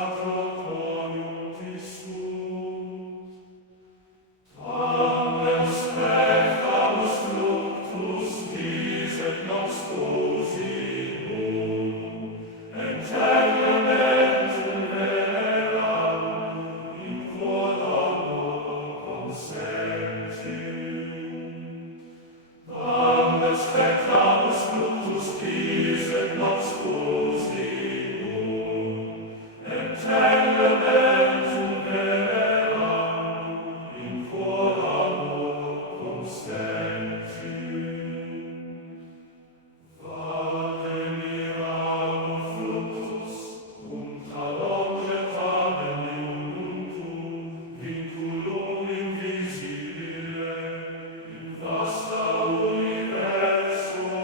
sacro coniunctis sum. Tamen spectamus fructus vis et nos posibum, entellementum veneram, in quod consentium. Tamen spectamus fructus vis et nos posibum, entellementum veneram, in quod consentium. Vade mirabor fructus, talonge tamen iuncum, vinculum invisibile, in vasta universum.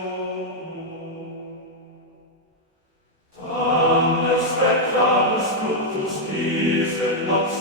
Tamen spectamus fructus vis et nos